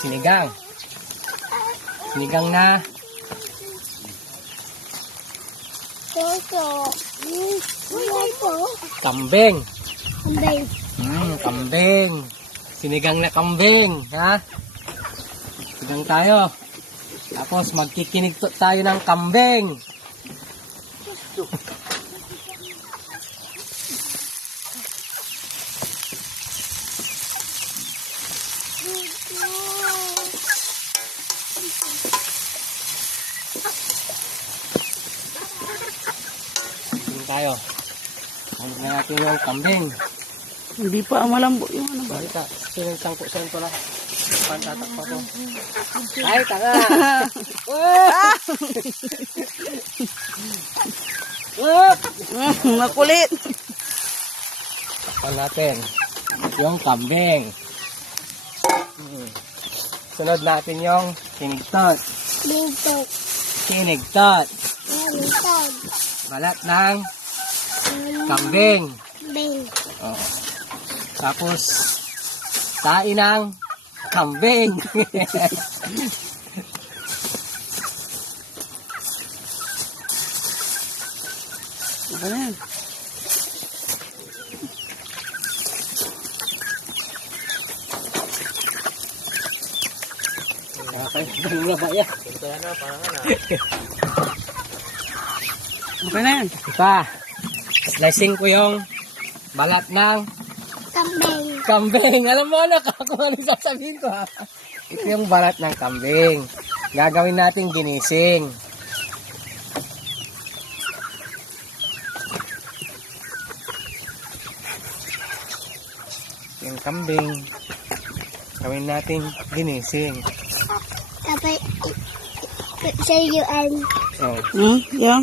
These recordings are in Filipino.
sinigang. Sinigang na kambing. Kambing. Sinigang na kambing, ha? Sinigang tayo. Tapos magkikinig tayo ng kambing. Sinigang tayo. Huwag na natin yung kambing. Hindi pa malambo yung ano ba? Balita, sinintang po sento na. Pantatak pa po. Ay, tanga! Makulit. Takpan natin yung kambing. Sunod natin yung kinigtot. Kinigtot. Balat ng kambing. Oh. Tapos, tain ng kambing. Ano yan? Okay, ganun na ba yan? Okay na yan. Ipa, slicing ko yung balat ng kambing. Alam mo na kung ano sasabihin ko, ha? Ito yung balat ng kambing. Gagawin natin ginising. Yung kambing. Gawin natin ginising. Dapat sa'yo Oh. Yung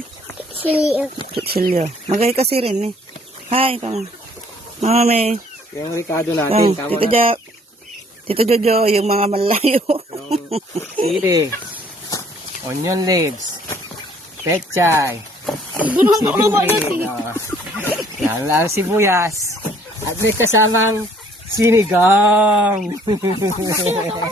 sa'yo. Silyo. Magay kasi rin eh. Hi, kama. Mami. Yung Ricardo natin. Tama Tito na. Jo. Tito Jojo, yung mga malayo. Yung sili. Onion leaves. Pechay. Sili. Yan lang sibuyas. At may kasamang sinigang.